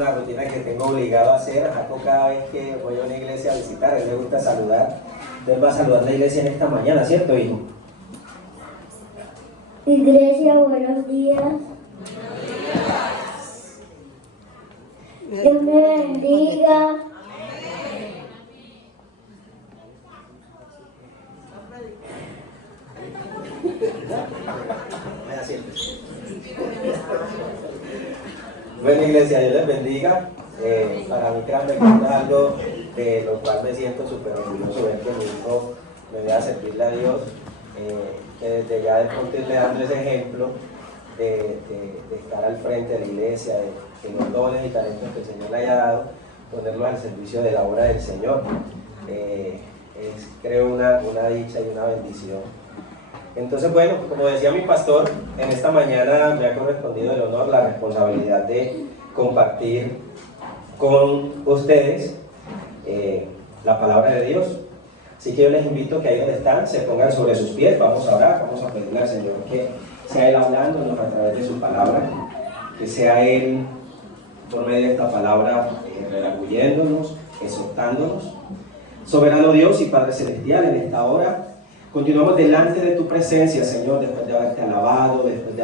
Una rutina que tengo obligado a hacer. A Jaco, cada vez que voy a una iglesia a visitar, a él le gusta saludar. Él va a saludar la iglesia en esta mañana, ¿cierto, hijo? Iglesia, buenos días. Dios me bendiga. Bueno, iglesia, Dios les bendiga. Para mí, créanme que es algo de lo cual me siento súper orgulloso, ver que mi hijo me vea a servirle a Dios, que desde ya de pronto irle dando ese ejemplo de estar al frente de la iglesia, de que los dones y talentos que el Señor le haya dado, ponerlos al servicio de la obra del Señor. Es, creo, una dicha y una bendición. Entonces, bueno, como decía mi pastor, en esta mañana me ha correspondido el honor, la responsabilidad de compartir con ustedes la palabra de Dios. Así que yo les invito que ahí donde están se pongan sobre sus pies, vamos a orar, vamos a pedirle al Señor que sea Él hablándonos a través de su palabra, que sea Él por medio de esta palabra redarguyéndonos, exhortándonos. Soberano Dios y Padre Celestial, en esta hora continuamos delante de tu presencia, Señor, después de haberte alabado, después de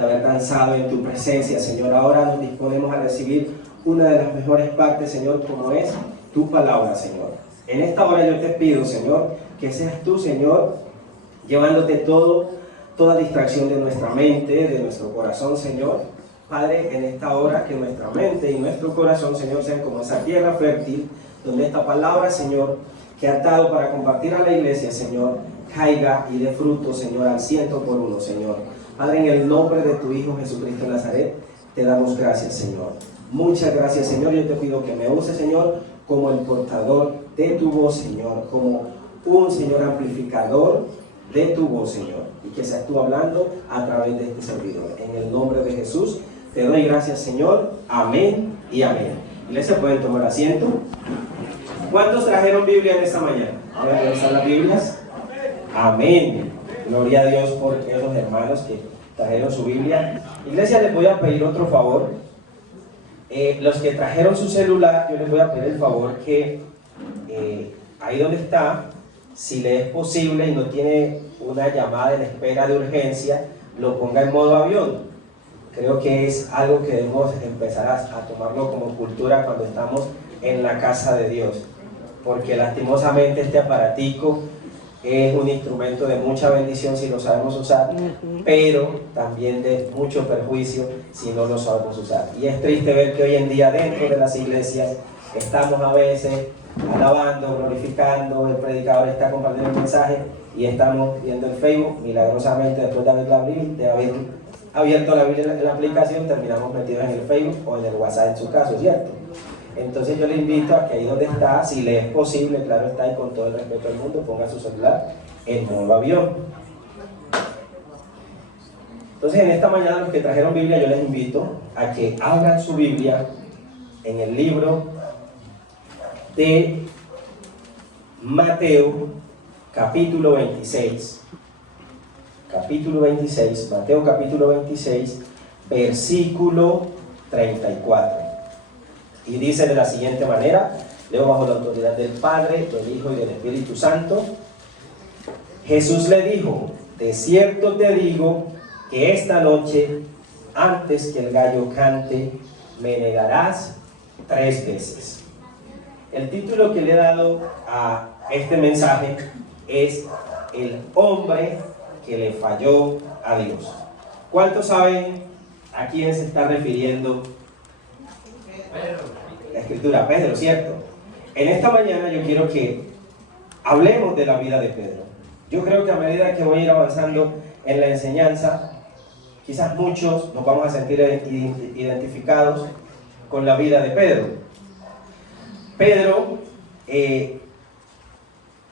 haber danzado en tu presencia, Señor. Ahora nos disponemos a recibir una de las mejores partes, Señor, como es tu palabra, Señor. En esta hora yo te pido, Señor, que seas tú, Señor, llevándote toda distracción de nuestra mente, de nuestro corazón, Señor. Padre, en esta hora que nuestra mente y nuestro corazón, Señor, sean como esa tierra fértil, donde esta palabra, Señor, que has dado para compartir a la iglesia, Señor, caiga y dé fruto, Señor, al 100%, Señor. Padre, en el nombre de tu Hijo Jesucristo de Nazaret, te damos gracias, Señor. Muchas gracias, Señor. Yo te pido que me uses, Señor, como el portador de tu voz, Señor, como un, Señor, amplificador de tu voz, Señor, y que seas tú hablando a través de este servidor. En el nombre de Jesús, te doy gracias, Señor. Amén y amén. Iglesia, pueden tomar asiento. ¿Cuántos trajeron Biblia en esta mañana? ¿Dónde están las Biblias? Amén. Gloria a Dios por esos hermanos que trajeron su Biblia. Iglesia, les voy a pedir otro favor. Los que trajeron su celular, yo les voy a pedir el favor que ahí donde está, si le es posible y no tiene una llamada en espera de urgencia, lo ponga en modo avión. Creo que es algo que debemos empezar a tomarlo como cultura cuando estamos en la casa de Dios, porque lastimosamente este aparatico es un instrumento de mucha bendición si lo sabemos usar, pero también de mucho perjuicio si no lo sabemos usar. Y es triste ver que hoy en día dentro de las iglesias estamos a veces alabando, glorificando, el predicador está compartiendo el mensaje y estamos viendo el Facebook, milagrosamente después de haber abierto la aplicación, terminamos metidos en el Facebook o en el WhatsApp en su caso, ¿cierto? Entonces yo le invito a que ahí donde está, si le es posible, claro está, y con todo el respeto del mundo, ponga su celular en modo avión. Entonces en esta mañana los que trajeron Biblia, yo les invito a que abran su Biblia en el libro de Mateo, capítulo 26. Capítulo 26, Mateo capítulo 26, versículo 34. Y dice de la siguiente manera, leo bajo la autoridad del Padre, del Hijo y del Espíritu Santo. Jesús le dijo: de cierto te digo que esta noche, antes que el gallo cante, me negarás 3 veces. El título que le he dado a este mensaje es El hombre que le falló a Dios. ¿Cuántos saben a quién se está refiriendo la escritura? Pedro, ¿cierto? En esta mañana yo quiero que hablemos de la vida de Pedro. Yo creo que a medida que voy a ir avanzando en la enseñanza, quizás muchos nos vamos a sentir identificados con la vida de Pedro. Pedro,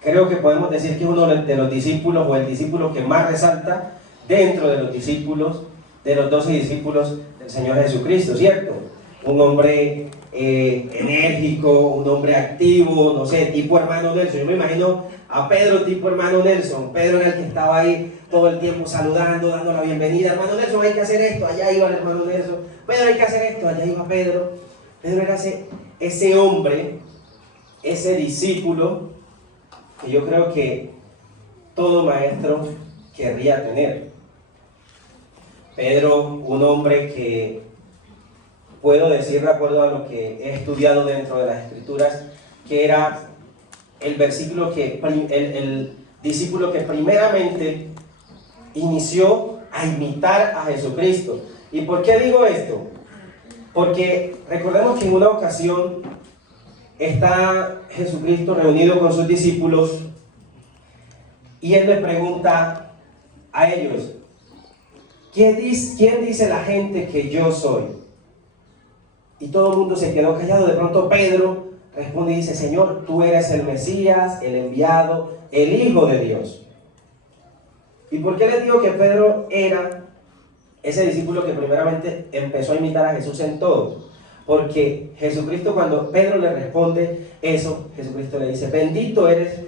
creo que podemos decir que es uno de los discípulos o el discípulo que más resalta dentro de los discípulos, de los 12 discípulos del Señor Jesucristo, ¿cierto? Un hombre enérgico, un hombre activo, no sé, tipo hermano Nelson. Yo me imagino a Pedro tipo hermano Nelson. Pedro era el que estaba ahí todo el tiempo saludando, dando la bienvenida. Hermano Nelson, hay que hacer esto. Allá iba el hermano Nelson Pedro, hay que hacer esto. Allá iba Pedro. Pedro era ese hombre, ese discípulo que yo creo que todo maestro querría tener. Pedro, un hombre que puedo decir, de acuerdo a lo que he estudiado dentro de las Escrituras, que era el discípulo que primeramente inició a imitar a Jesucristo. ¿Y por qué digo esto? Porque recordemos que en una ocasión está Jesucristo reunido con sus discípulos y Él le pregunta a ellos, ¿quién dice la gente que yo soy? Y todo el mundo se quedó callado. De pronto Pedro responde y dice, Señor, tú eres el Mesías, el enviado, el Hijo de Dios. ¿Y por qué les digo que Pedro era ese discípulo que primeramente empezó a imitar a Jesús en todo? Porque Jesucristo, cuando Pedro le responde eso, Jesucristo le dice, bendito eres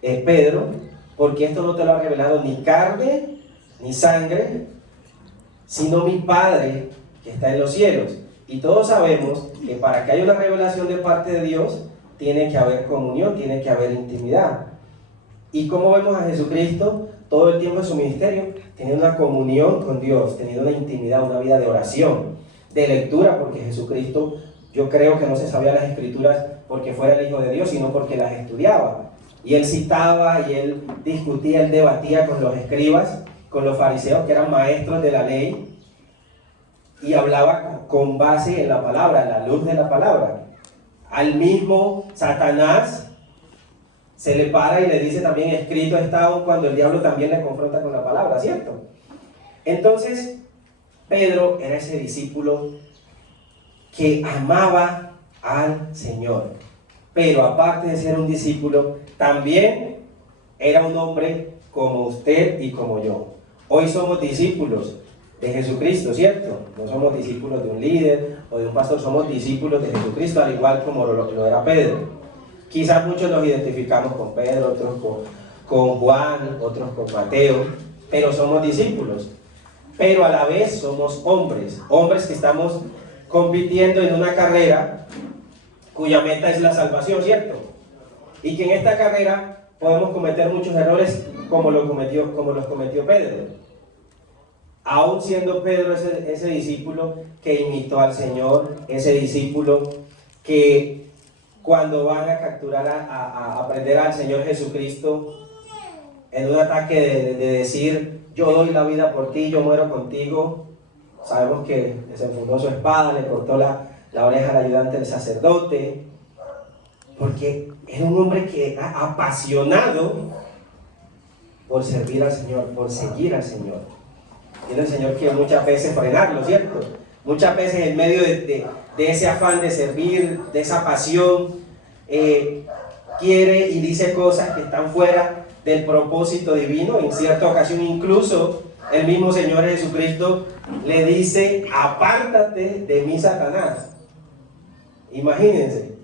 Pedro, porque esto no te lo ha revelado ni carne ni sangre, sino mi Padre que está en los cielos. Y todos sabemos que para que haya una revelación de parte de Dios, tiene que haber comunión, tiene que haber intimidad. ¿Y cómo vemos a Jesucristo? Todo el tiempo de su ministerio, teniendo una comunión con Dios, teniendo una intimidad, una vida de oración, de lectura, porque Jesucristo, yo creo que no se sabía las Escrituras porque fuera el Hijo de Dios, sino porque las estudiaba. Y él citaba, y él discutía, él debatía con los escribas, con los fariseos, que eran maestros de la ley, y hablaba con base en la palabra, en la luz de la palabra. Al mismo Satanás se le para y le dice también, escrito está, cuando el diablo también le confronta con la palabra, ¿cierto? Entonces, Pedro era ese discípulo que amaba al Señor, pero aparte de ser un discípulo, también era un hombre como usted y como yo. Hoy somos discípulos de Jesucristo, ¿cierto? No somos discípulos de un líder o de un pastor, somos discípulos de Jesucristo, al igual como lo era Pedro. Quizás muchos nos identificamos con Pedro, otros con Juan, otros con Mateo, pero somos discípulos. Pero a la vez somos hombres que estamos compitiendo en una carrera cuya meta es la salvación, ¿cierto? Y que en esta carrera podemos cometer muchos errores como los cometió Pedro. Aún siendo Pedro ese discípulo que imitó al Señor, ese discípulo que cuando van a capturar, a prender al Señor Jesucristo, en un ataque de decir, yo doy la vida por ti, yo muero contigo, sabemos que desenfundó su espada, le cortó la oreja al ayudante del sacerdote, porque era un hombre que era apasionado por servir al Señor, por seguir al Señor. Tiene el Señor que muchas veces frenarlo, ¿cierto? Muchas veces en medio de ese afán de servir, de esa pasión, quiere y dice cosas que están fuera del propósito divino. En cierta ocasión incluso el mismo Señor Jesucristo le dice, apártate de mí, Satanás. Imagínense,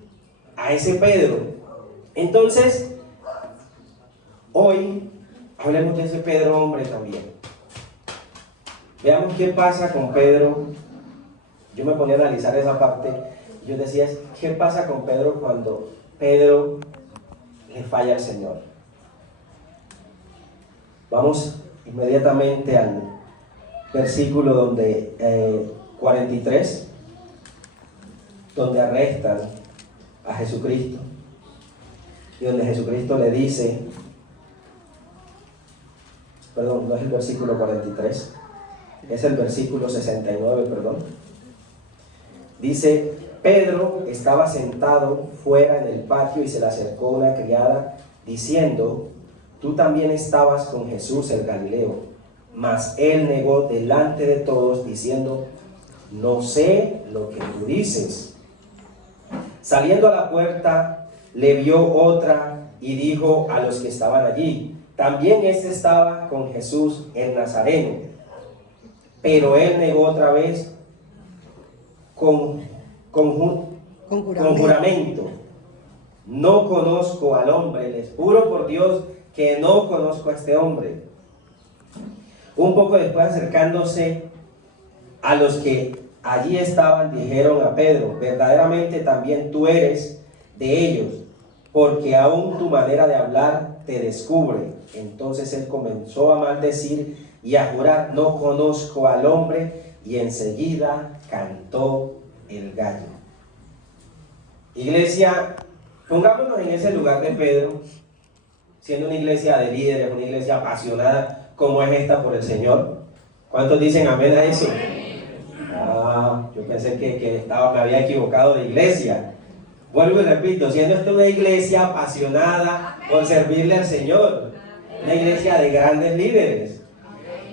a ese Pedro. Entonces, hoy hablemos de ese Pedro hombre también. Veamos qué pasa con Pedro. Yo me ponía a analizar esa parte. Yo decía, ¿qué pasa con Pedro cuando Pedro le falla al Señor? Vamos inmediatamente al versículo donde 43, donde arrestan a Jesucristo y donde Jesucristo le dice, perdón, no es el versículo 43, es el versículo 69, perdón. Dice, Pedro estaba sentado fuera en el patio y se le acercó una criada diciendo, tú también estabas con Jesús el Galileo. Mas él negó delante de todos diciendo, no sé lo que tú dices. Saliendo a la puerta, le vio otra y dijo a los que estaban allí, también este estaba con Jesús el Nazareno. Pero él negó otra vez con juramento, no conozco al hombre, les juro por Dios que no conozco a este hombre. Un poco después, acercándose a los que allí estaban, dijeron a Pedro: verdaderamente también tú eres de ellos, porque aún tu manera de hablar te descubre. Entonces él comenzó a maldecir y a jurar: no conozco al hombre, y enseguida cantó el gallo. Iglesia, pongámonos en ese lugar de Pedro, siendo una iglesia de líderes, una iglesia apasionada como es esta por el Señor. ¿Cuántos dicen amén a eso? Yo pensé que me había equivocado de iglesia. Vuelvo y repito, siendo esta una iglesia apasionada por servirle al Señor, una iglesia de grandes líderes.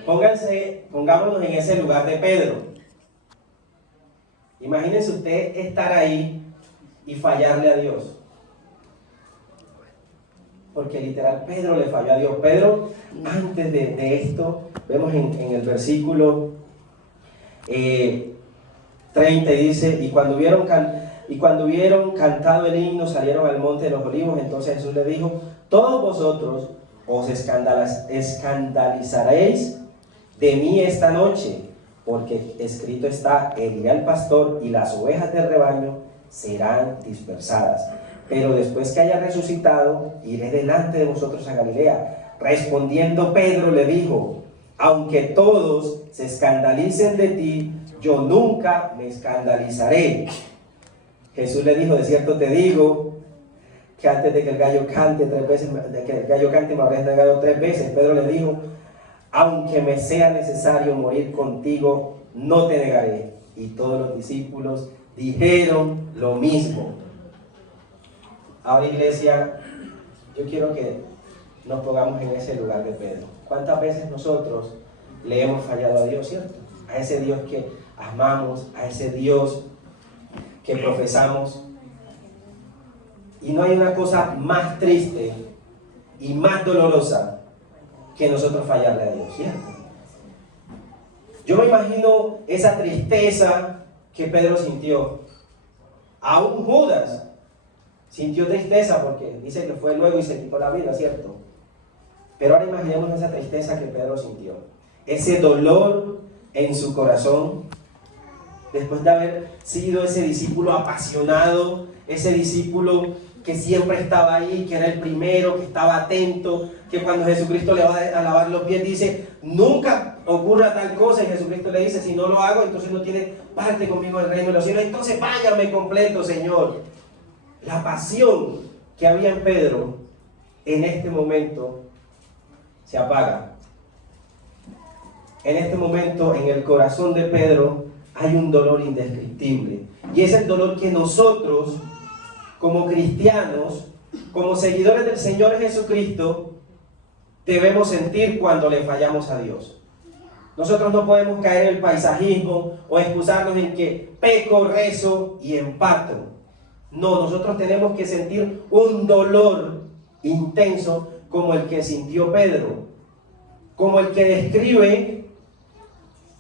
Pongámonos en ese lugar de Pedro. Imagínense usted estar ahí y fallarle a Dios. Porque literal Pedro le falló a Dios. Pedro, antes de esto, vemos en el versículo 30, dice: y cuando hubieron cantado el himno, salieron al monte de los olivos. Entonces Jesús le dijo: todos vosotros os escandalizaréis de mí esta noche, porque escrito está: heriré al pastor y las ovejas del rebaño serán dispersadas. Pero después que haya resucitado, iré delante de vosotros a Galilea. Respondiendo Pedro le dijo: aunque todos se escandalicen de ti, yo nunca me escandalizaré. Jesús le dijo: de cierto te digo que antes de que el gallo cante 3 veces, de que el gallo cante, me habrás negado 3 veces. Pedro le dijo: aunque me sea necesario morir contigo, no te negaré. Y todos los discípulos dijeron lo mismo. Ahora, iglesia, yo quiero que nos pongamos en ese lugar de Pedro. ¿Cuántas veces nosotros le hemos fallado a Dios, cierto? A ese Dios que amamos, a ese Dios que profesamos. Y no hay una cosa más triste y más dolorosa que nosotros fallarle a Dios, ¿cierto? Yo me imagino esa tristeza que Pedro sintió. Aún Judas sintió tristeza porque dice que fue luego y se quitó la vida, ¿cierto? Pero ahora imaginemos esa tristeza que Pedro sintió, ese dolor en su corazón, después de haber sido ese discípulo apasionado, ese discípulo que siempre estaba ahí, que era el primero, que estaba atento, que cuando Jesucristo le va a lavar los pies dice: nunca ocurra tal cosa, y Jesucristo le dice: si no lo hago, entonces no tiene parte conmigo en el reino de los cielos. Entonces váyame completo, Señor. La pasión que había en Pedro en este momento se apaga. En este momento, en el corazón de Pedro hay un dolor indescriptible, y es el dolor que nosotros, como cristianos, como seguidores del Señor Jesucristo, debemos sentir cuando le fallamos a Dios. Nosotros no podemos caer en el paisajismo o excusarnos en que peco, rezo y empato. No, nosotros tenemos que sentir un dolor intenso como el que sintió Pedro, como el que describe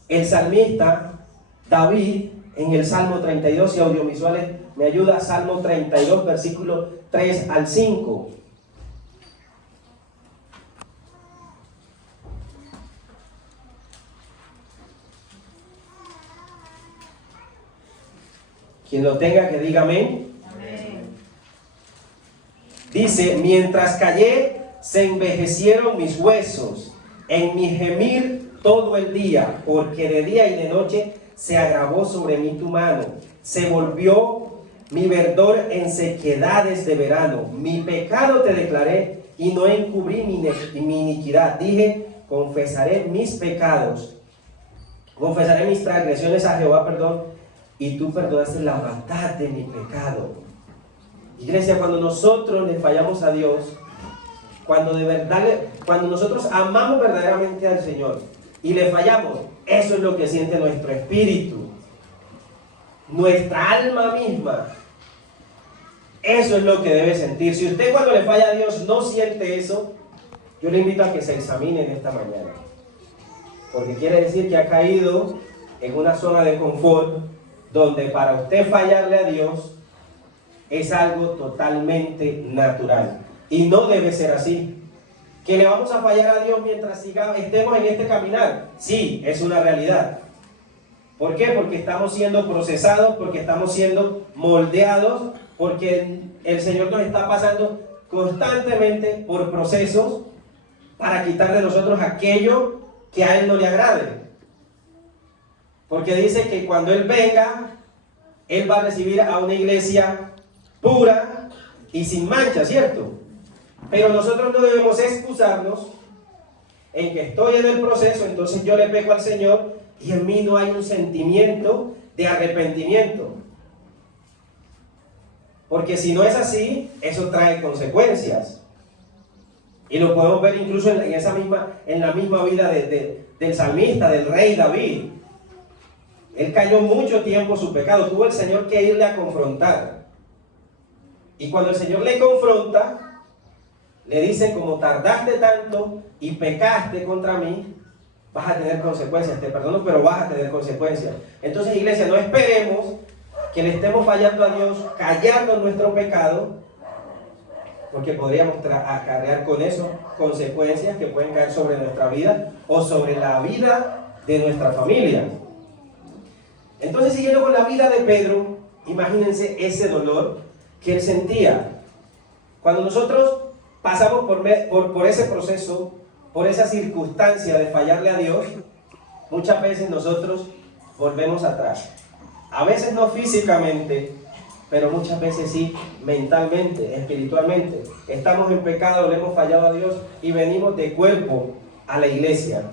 el salmista David en el Salmo 32, y audiovisuales me ayuda, Salmo 32, versículos 3 al 5. Quien lo tenga que diga amén. Dice: mientras callé, se envejecieron mis huesos, en mi gemir todo el día, porque de día y de noche se agravó sobre mí tu mano. Se volvió mi verdor en sequedades de verano. Mi pecado te declaré y no encubrí mi iniquidad. Dije: confesaré mis pecados, confesaré mis transgresiones a Jehová, y tú perdonaste la maldad de mi pecado. Iglesia, cuando nosotros le fallamos a Dios, cuando nosotros amamos verdaderamente al Señor y le fallamos, eso es lo que siente nuestro espíritu, nuestra alma misma. Eso es lo que debe sentir. Si usted cuando le falla a Dios no siente eso, yo le invito a que se examine en esta mañana, porque quiere decir que ha caído en una zona de confort donde para usted fallarle a Dios es algo totalmente natural, y no debe ser así. Que le vamos a fallar a Dios mientras estemos en este caminar, sí, es una realidad, ¿Por qué? Porque estamos siendo procesados, porque estamos siendo moldeados, porque el Señor nos está pasando constantemente por procesos para quitar de nosotros aquello que a Él no le agrade. Porque dice que cuando Él venga, Él va a recibir a una iglesia pura y sin mancha, ¿cierto? Pero nosotros no debemos excusarnos en que estoy en el proceso, entonces yo le peco al Señor y en mí no hay un sentimiento de arrepentimiento. Porque si no es así, eso trae consecuencias. Y lo podemos ver incluso en la misma vida del salmista, del rey David. Él cayó mucho tiempo en su pecado, tuvo el Señor que irle a confrontar. Y cuando el Señor le confronta, le dice: como tardaste tanto y pecaste contra mí, vas a tener consecuencias. Te perdono, pero vas a tener consecuencias. Entonces, iglesia, no esperemos que le estemos fallando a Dios, callando nuestro pecado, porque podríamos acarrear con eso consecuencias que pueden caer sobre nuestra vida o sobre la vida de nuestra familia. Entonces, siguiendo con la vida de Pedro, imagínense ese dolor que él sentía. Cuando nosotros pasamos por ese proceso, por esa circunstancia de fallarle a Dios, muchas veces nosotros volvemos atrás. A veces no físicamente, pero muchas veces sí mentalmente, espiritualmente. Estamos en pecado, le hemos fallado a Dios y venimos de cuerpo a la iglesia.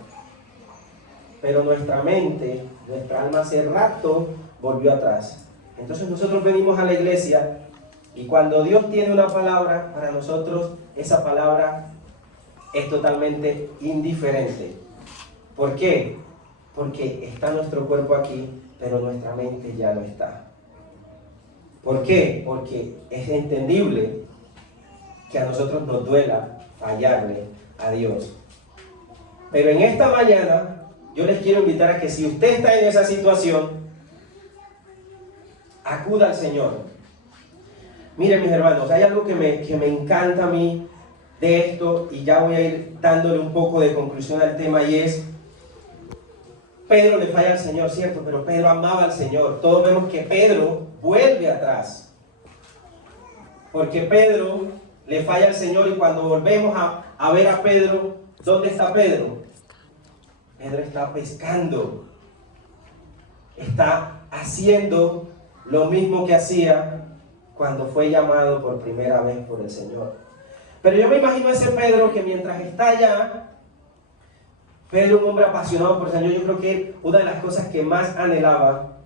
Pero nuestra mente, nuestra alma hace rato volvió atrás. Entonces nosotros venimos a la iglesia y cuando Dios tiene una palabra para nosotros, esa palabra es totalmente indiferente. ¿Por qué? Porque está nuestro cuerpo aquí, pero nuestra mente ya no está. ¿Por qué? Porque es entendible que a nosotros nos duela fallarle a Dios. Pero en esta mañana yo les quiero invitar a que si usted está en esa situación, acuda al Señor. Miren, mis hermanos, hay algo que me encanta a mí de esto, y ya voy a ir dándole un poco de conclusión al tema, y es: Pedro le falla al Señor, cierto, pero Pedro amaba al Señor. Todos vemos que Pedro vuelve atrás, porque Pedro le falla al Señor, y cuando volvemos a ver a Pedro, ¿dónde está Pedro? Pedro está pescando, está haciendo lo mismo que hacía cuando fue llamado por primera vez por el Señor. Pero yo me imagino a ese Pedro que mientras está allá, Pedro, un hombre apasionado por el Señor, yo creo que una de las cosas que más anhelaba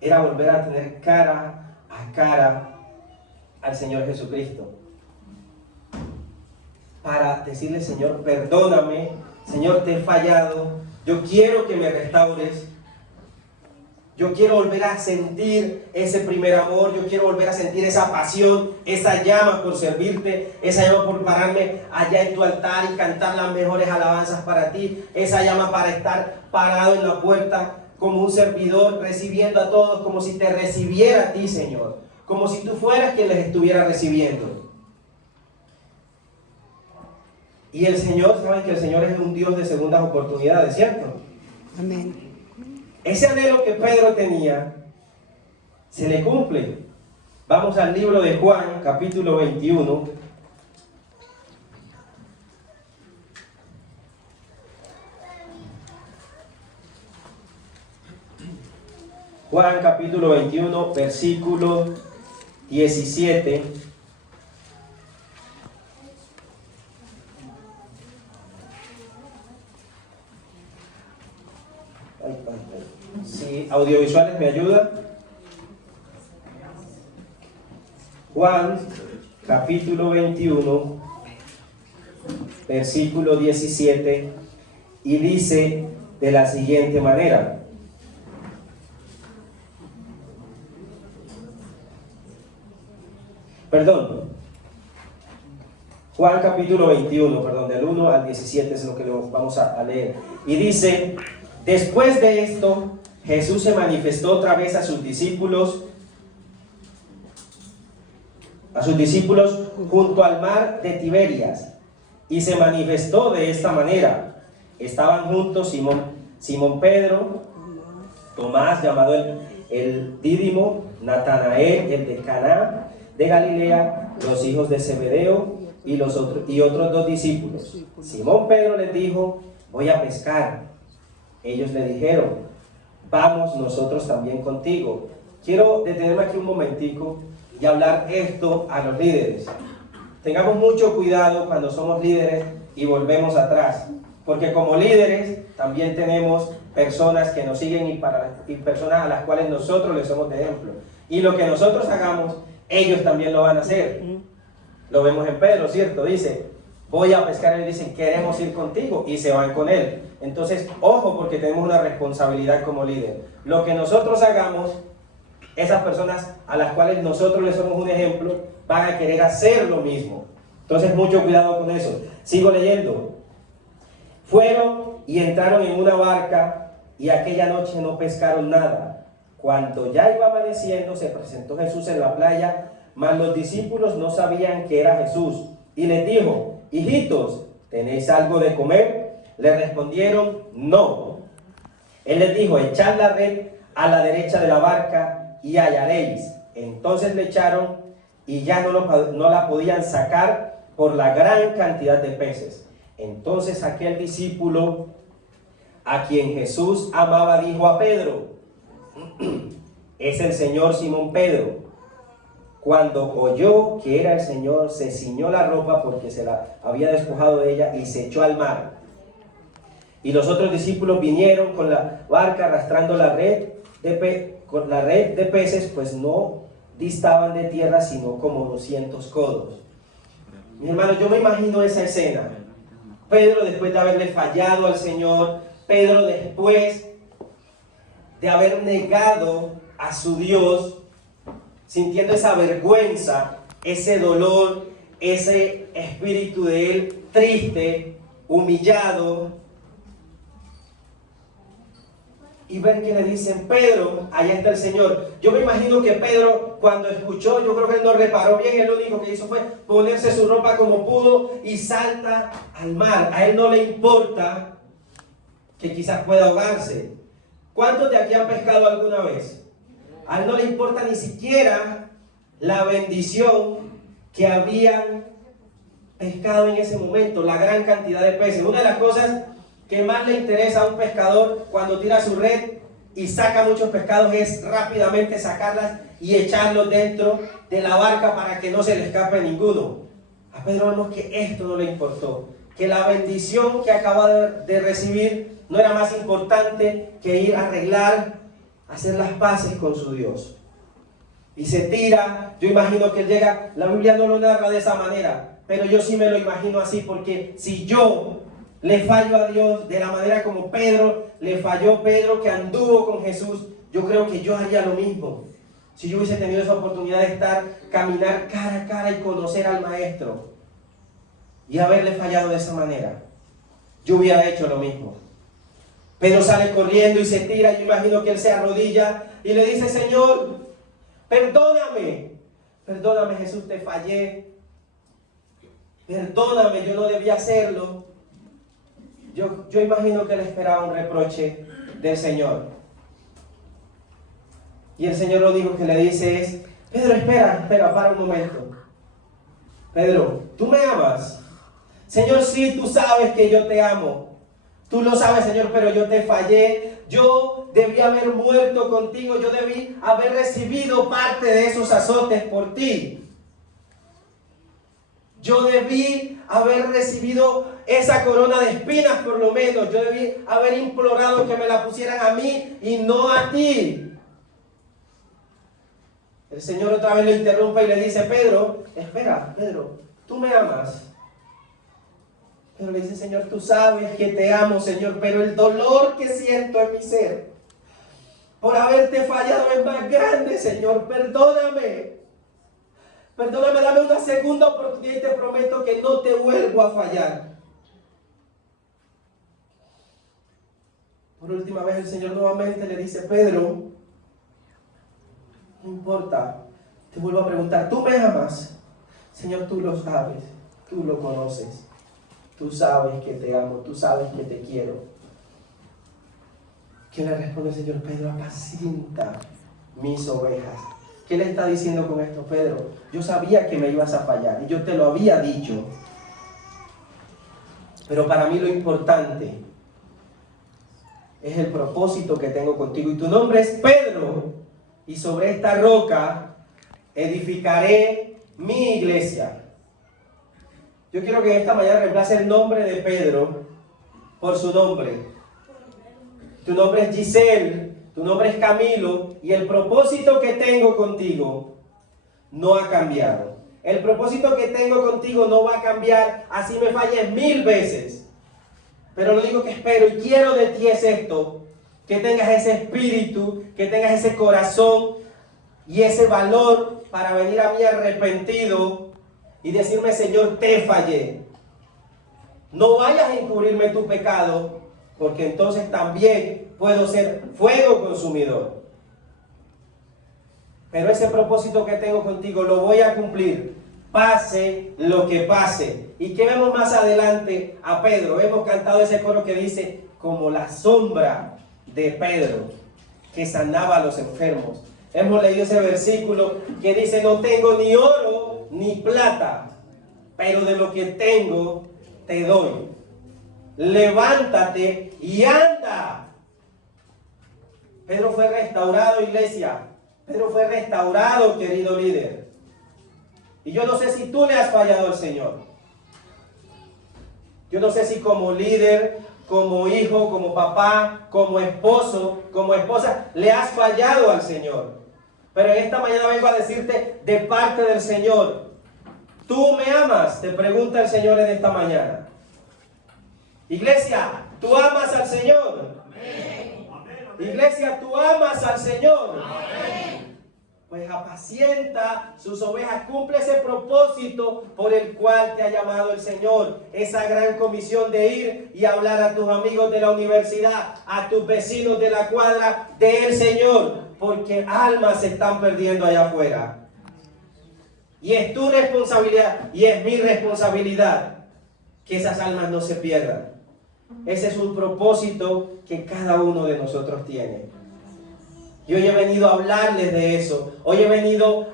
era volver a tener cara a cara al Señor Jesucristo, para decirle: Señor, perdóname, Señor, te he fallado, yo quiero que me restaures, yo quiero volver a sentir ese primer amor, yo quiero volver a sentir esa pasión, esa llama por servirte, esa llama por pararme allá en tu altar y cantar las mejores alabanzas para ti, esa llama para estar parado en la puerta como un servidor, recibiendo a todos como si te recibiera a ti, Señor, como si tú fueras quien les estuviera recibiendo. Y el Señor, saben que el Señor es un Dios de segundas oportunidades, ¿cierto? Amén. Ese anhelo que Pedro tenía se le cumple. Vamos al libro de Juan, capítulo 21. Juan, capítulo 21, versículo 17. Si audiovisuales me ayudan. Juan, capítulo 21, versículo 17, y dice de la siguiente manera: Juan capítulo 21, del 1 al 17 es lo que vamos a leer. Y dice: después de esto, Jesús se manifestó otra vez a sus discípulos junto al mar de Tiberias, y se manifestó de esta manera. Estaban juntos Simón Pedro Tomás, llamado el Dídimo, Natanael, el de Caná de Galilea, los hijos de Zebedeo y otros 2 discípulos. Simón Pedro les dijo: voy a pescar. Ellos le dijeron: vamos nosotros también contigo. Quiero detenerme aquí un momentico y hablar esto a los líderes. Tengamos mucho cuidado cuando somos líderes y volvemos atrás, porque como líderes también tenemos personas que nos siguen y personas a las cuales nosotros les somos de ejemplo. Y lo que nosotros hagamos, ellos también lo van a hacer. Lo vemos en Pedro, ¿cierto? Dice: voy a pescar. Él dice: queremos ir contigo, y se van con él. Entonces, ojo, porque tenemos una responsabilidad como líder. Lo que nosotros hagamos, esas personas a las cuales nosotros les somos un ejemplo, van a querer hacer lo mismo. Entonces, mucho cuidado con eso. Sigo leyendo. Fueron y entraron en una barca, y aquella noche no pescaron nada. Cuando ya iba amaneciendo, se presentó Jesús en la playa, mas los discípulos no sabían que era Jesús. Y les dijo: hijitos, ¿tenéis algo de comer? Le respondieron: no. Él les dijo: echad la red a la derecha de la barca y hallaréis. Entonces le echaron, y ya no la podían sacar por la gran cantidad de peces. Entonces aquel discípulo a quien Jesús amaba dijo a Pedro: es el Señor. Simón Pedro, cuando oyó que era el Señor, se ciñó la ropa porque se la había despojado de ella y se echó al mar. Y los otros discípulos vinieron con la barca arrastrando la red de peces, pues no distaban de tierra sino como 200 codos. Mis hermanos, yo me imagino esa escena. Pedro, después de haberle fallado al Señor, Pedro, después de haber negado a su Dios, sintiendo esa vergüenza, ese dolor, ese espíritu de él triste, humillado, y ver que le dicen: Pedro, allá está el Señor. Yo me imagino que Pedro, cuando escuchó, yo creo que él no reparó bien, él lo único que hizo fue ponerse su ropa como pudo y salta al mar. A él no le importa que quizás pueda ahogarse. ¿Cuántos de aquí han pescado alguna vez? A él no le importa ni siquiera la bendición que habían pescado en ese momento, la gran cantidad de peces. Una de las cosas que más le interesa a un pescador cuando tira su red y saca muchos pescados es rápidamente sacarlas y echarlos dentro de la barca para que no se le escape ninguno. A Pedro vemos que esto no le importó, que la bendición que acaba de recibir no era más importante que ir a arreglar, hacer las paces con su Dios. Y se tira. Yo imagino que él llega, la Biblia no lo narra de esa manera, pero yo sí me lo imagino así, porque si yo le fallo a Dios de la manera como Pedro le falló, Pedro que anduvo con Jesús, yo creo que yo haría lo mismo. Si yo hubiese tenido esa oportunidad de caminar cara a cara y conocer al Maestro y haberle fallado de esa manera, yo hubiera hecho lo mismo. Pedro sale corriendo y se tira. Yo imagino que él se arrodilla y le dice: Señor, perdóname, perdóname, Jesús, te fallé, perdóname, yo no debía hacerlo. Yo imagino que él esperaba un reproche del Señor. Y el Señor lo único que le dice es: Pedro, espera, para un momento. Pedro, ¿tú me amas? Señor, sí, tú sabes que yo te amo. Tú lo sabes, Señor, pero yo te fallé. Yo debí haber muerto contigo. Yo debí haber recibido parte de esos azotes por ti. Yo debí haber recibido esa corona de espinas por lo menos. Yo debí haber implorado que me la pusieran a mí y no a ti. El Señor otra vez lo interrumpe y le dice: Pedro, espera, Pedro, ¿tú me amas? Pero le dice: Señor, tú sabes que te amo, Señor, pero el dolor que siento en mi ser por haberte fallado es más grande, Señor. Perdóname. Perdóname, dame una segunda oportunidad y te prometo que no te vuelvo a fallar. Por última vez el Señor nuevamente le dice: Pedro, no importa, te vuelvo a preguntar, ¿tú me amas? Señor, tú lo sabes, tú lo conoces, tú sabes que te amo, tú sabes que te quiero. ¿Qué le responde el Señor? Pedro, apacienta mis ovejas. ¿Qué le está diciendo con esto, Pedro? Yo sabía que me ibas a fallar y yo te lo había dicho. Pero para mí lo importante es el propósito que tengo contigo. Y tu nombre es Pedro. Y sobre esta roca edificaré mi iglesia. Yo quiero que esta mañana reemplace el nombre de Pedro por su nombre. Tu nombre es Giselle, tu nombre es Camilo, y el propósito que tengo contigo no ha cambiado. El propósito que tengo contigo no va a cambiar, así me falles 1000 veces. Pero lo único que espero y quiero de ti es esto, que tengas ese espíritu, que tengas ese corazón y ese valor para venir a mí arrepentido y decirme, Señor, te fallé. No vayas a encubrirme tu pecado, porque entonces también puedo ser fuego consumidor. Pero ese propósito que tengo contigo lo voy a cumplir, pase lo que pase. ¿Y qué vemos más adelante a Pedro? Hemos cantado ese coro que dice, como la sombra de Pedro, que sanaba a los enfermos. Hemos leído ese versículo que dice, no tengo ni oro ni plata, pero de lo que tengo te doy. Levántate y anda. Pedro fue restaurado, iglesia. Pedro fue restaurado, querido líder. Y yo no sé si tú le has fallado al Señor. Yo no sé si como líder, como hijo, como papá, como esposo, como esposa, le has fallado al Señor. Pero en esta mañana vengo a decirte de parte del Señor, ¿tú me amas? Te pregunta el Señor en esta mañana. Iglesia, ¿tú amas al Señor? Amén. Iglesia, ¿tú amas al Señor? Amén. Pues apacienta sus ovejas, cumple ese propósito por el cual te ha llamado el Señor. Esa gran comisión de ir y hablar a tus amigos de la universidad, a tus vecinos de la cuadra del Señor, porque almas se están perdiendo allá afuera. Y es tu responsabilidad y es mi responsabilidad que esas almas no se pierdan. Ese es un propósito que cada uno de nosotros tiene. Y hoy he venido a hablarles de eso. Hoy he venido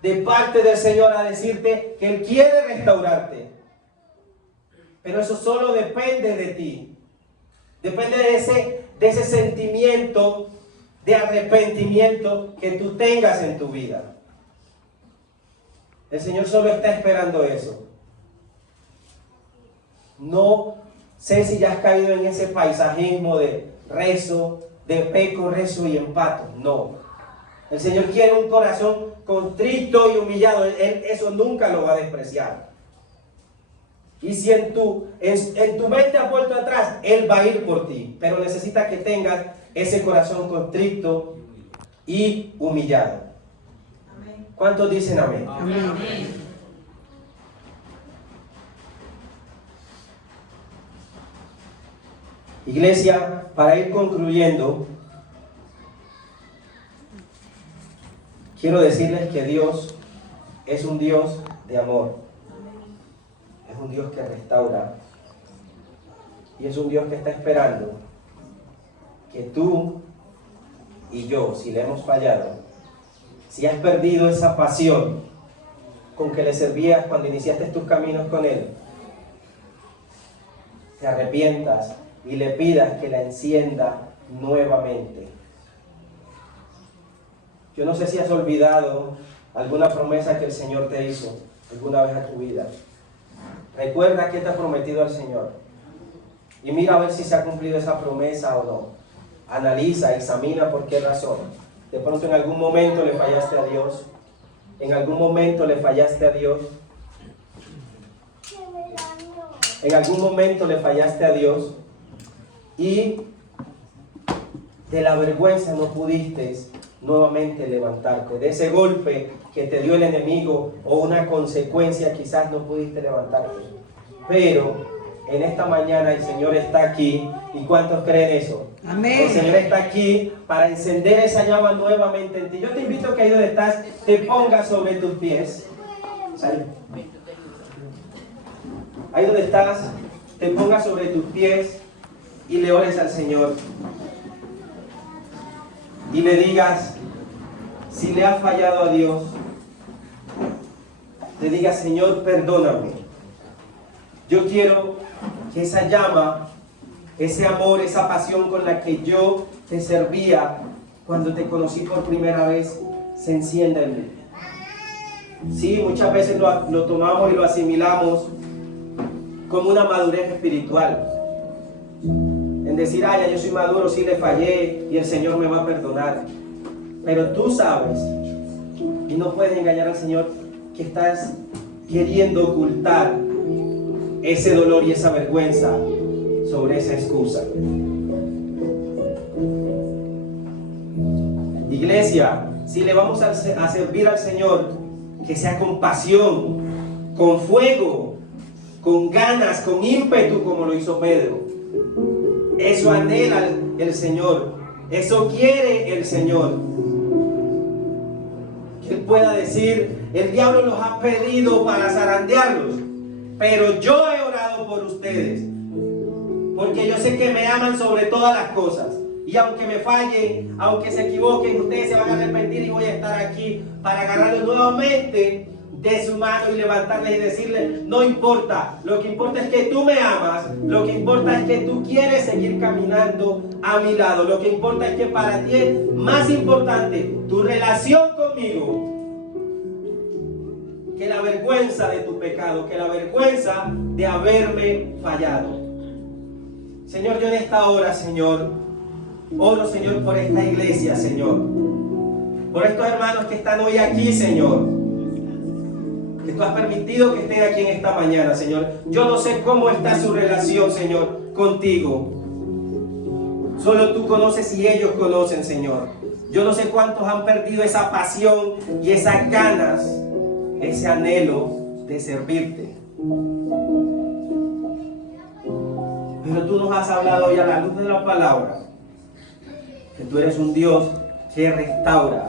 de parte del Señor a decirte que Él quiere restaurarte. Pero eso solo depende de ti. Depende de ese sentimiento de arrepentimiento que tú tengas en tu vida. El Señor solo está esperando eso. No sé si ya has caído en ese paisajismo de rezo, de peco, rezo y empato. No. El Señor quiere un corazón contrito y humillado. Él eso nunca lo va a despreciar. Y si en tu mente ha vuelto atrás, Él va a ir por ti. Pero necesita que tengas ese corazón contrito y humillado. Amén. ¿Cuántos dicen amén? Amén. Iglesia, para ir concluyendo, quiero decirles que Dios es un Dios de amor. Es un Dios que restaura. Y es un Dios que está esperando que tú y yo, si le hemos fallado, si has perdido esa pasión con que le servías cuando iniciaste tus caminos con Él, te arrepientas y le pidas que la encienda nuevamente. Yo no sé si has olvidado alguna promesa que el Señor te hizo alguna vez a tu vida. Recuerda qué te ha prometido el Señor y mira a ver si se ha cumplido esa promesa o no. Analiza, examina por qué razón. De pronto en algún momento le fallaste a Dios. En algún momento le fallaste a Dios. En algún momento le fallaste a Dios y de la vergüenza no pudiste nuevamente levantarte. De ese golpe que te dio el enemigo o una consecuencia quizás no pudiste levantarte. Pero en esta mañana el Señor está aquí. ¿Y cuántos creen eso? Amén. El Señor está aquí para encender esa llama nuevamente en ti. Yo te invito a que ahí donde estás te pongas sobre tus pies. Ahí donde estás te pongas sobre tus pies y le ores al Señor. y le digas, si le has fallado a Dios, le digas, Señor, perdóname. Yo quiero que esa llama, ese amor, esa pasión con la que yo te servía cuando te conocí por primera vez, se encienda en mí. Sí, muchas veces lo tomamos y lo asimilamos como una madurez espiritual. En decir, ya yo soy maduro, sí le fallé y el Señor me va a perdonar. Pero tú sabes, y no puedes engañar al Señor, que estás queriendo ocultar ese dolor y esa vergüenza sobre esa excusa. Iglesia, si le vamos a servir al Señor, que sea con pasión, con fuego, con ganas, con ímpetu, como lo hizo Pedro. Eso anhela el Señor, eso quiere el Señor. Que Él pueda decir, el diablo los ha pedido para zarandearlos, pero yo he orado por ustedes, porque yo sé que me aman sobre todas las cosas. Y aunque me fallen, aunque se equivoquen, ustedes se van a arrepentir y voy a estar aquí para agarrarlos nuevamente de su mano y levantarles y decirles, no importa, lo que importa es que tú me amas, lo que importa es que tú quieres seguir caminando a mi lado, lo que importa es que para ti es más importante tu relación conmigo que la vergüenza de tu pecado, que la vergüenza de haberme fallado. Señor, yo en esta hora, Señor, oro, Señor, por esta iglesia, Señor, por estos hermanos que están hoy aquí, Señor, que tú has permitido que estén aquí en esta mañana, Señor. Yo no sé cómo está su relación, Señor, contigo. Solo tú conoces y ellos conocen, Señor. Yo no sé cuántos han perdido esa pasión y esas ganas, ese anhelo de servirte. Pero tú nos has hablado hoy a la luz de la palabra, que tú eres un Dios que restaura.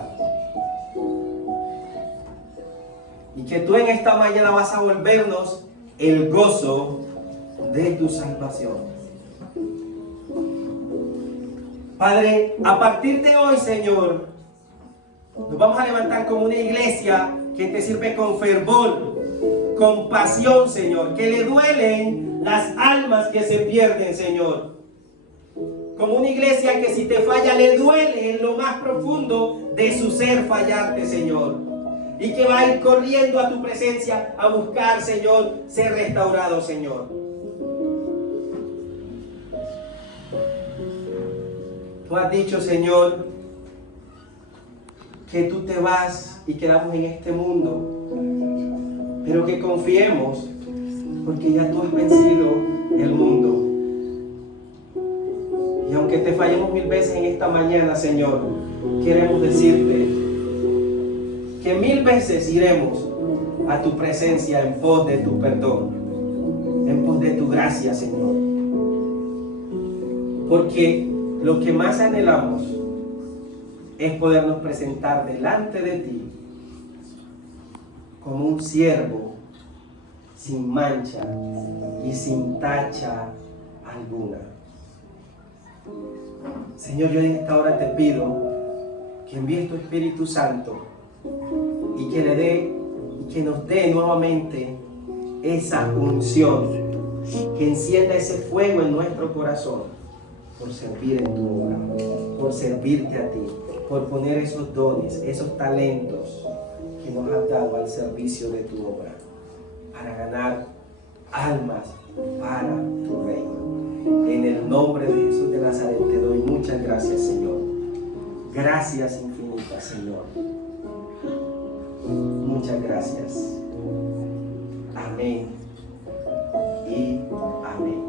Y que tú en esta mañana vas a volvernos el gozo de tu salvación. Padre, a partir de hoy, Señor, nos vamos a levantar como una iglesia que te sirve con fervor, con pasión, Señor, que le duelen las almas que se pierden, Señor. Como una iglesia que si te falla le duele en lo más profundo de su ser fallarte, Señor. Y que va a ir corriendo a tu presencia a buscar, Señor, ser restaurado, Señor. Tú has dicho, Señor, que tú te vas y quedamos en este mundo, pero que confiemos, porque ya tú has vencido el mundo. Y aunque te fallemos 1000 veces en esta mañana, Señor, queremos decirte que 1000 veces iremos a tu presencia en pos de tu perdón, en pos de tu gracia, Señor. Porque lo que más anhelamos es podernos presentar delante de ti como un siervo sin mancha y sin tacha alguna. Señor, yo en esta hora te pido que envíes tu Espíritu Santo y que nos dé nuevamente esa unción, que encienda ese fuego en nuestro corazón por servir en tu obra, por servirte a ti, por poner esos dones, esos talentos que nos has dado al servicio de tu obra, para ganar almas para tu reino. En el nombre de Jesús de Nazaret te doy muchas gracias, Señor. Gracias infinitas, Señor. Muchas gracias. Amén.